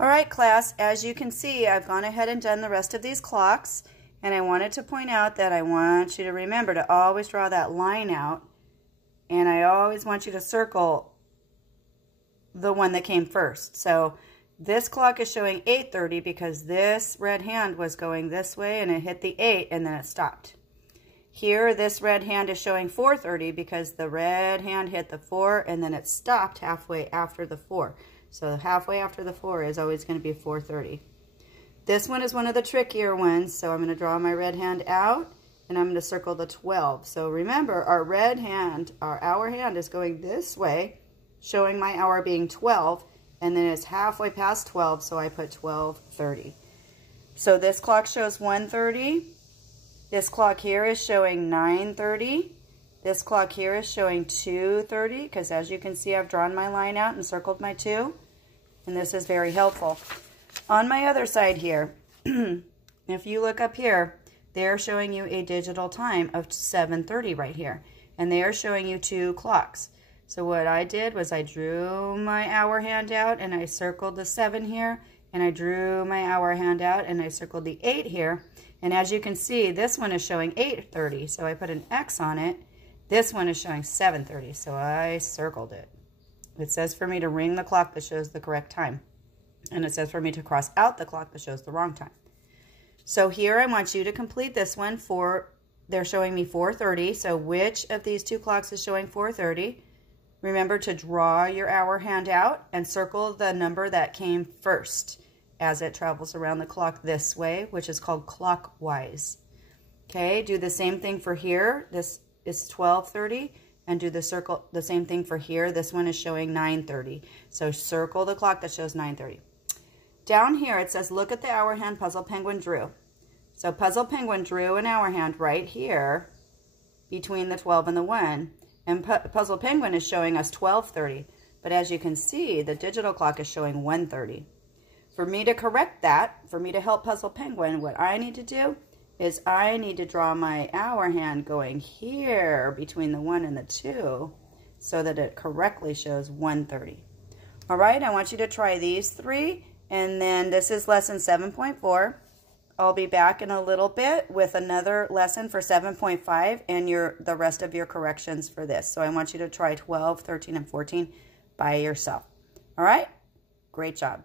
All right, class, as you can see, I've gone ahead and done the rest of these clocks, and I wanted to point out that I want you to remember to always draw that line out, and I always want you to circle the one that came first. So this clock is showing 8:30 because this red hand was going this way and it hit the 8 and then it stopped. Here, this red hand is showing 4:30 because the red hand hit the 4 and then it stopped halfway after the 4. So halfway after the 4 is always going to be 4:30. This one is one of the trickier ones, so I'm going to draw my red hand out and I'm going to circle the 12. So remember, our red hand, our hour hand is going this way, showing my hour being 12, and then it's halfway past 12, so I put 12:30. So this clock shows 1:30. This clock here is showing 9:30. This clock here is showing 2:30, because as you can see, I've drawn my line out and circled my 2, and this is very helpful. On my other side here, if you look up here, they're showing you a digital time of 7:30 right here, and they are showing you 2 clocks. So what I did was I drew my hour hand out and I circled the 7 here, and I drew my hour hand out and I circled the 8 here. And as you can see, this one is showing 8:30, so I put an X on it. This one is showing 7:30, so I circled it. It says for me to ring the clock that shows the correct time, and it says for me to cross out the clock that shows the wrong time. So here I want you to complete this one. They're showing me 4:30, so which of these 2 clocks is showing 4:30? Remember to draw your hour hand out and circle the number that came first as it travels around the clock this way, which is called clockwise. Okay, do the same thing for here. This is 12:30, and do the same thing for here. This one is showing 9:30. So circle the clock that shows 9:30. Down here it says, look at the hour hand Puzzle Penguin drew. So Puzzle Penguin drew an hour hand right here between the 12 and the 1. And Puzzle Penguin is showing us 12:30. But as you can see, the digital clock is showing 1:30. For me to correct that, for me to help Puzzle Penguin, what I need to do is I need to draw my hour hand going here between the 1 and the 2 so that it correctly shows 1:30. All right, I want you to try these 3, and then this is lesson 7.4. I'll be back in a little bit with another lesson for 7.5 and the rest of your corrections for this. So I want you to try 12, 13, and 14 by yourself. All right? Great job.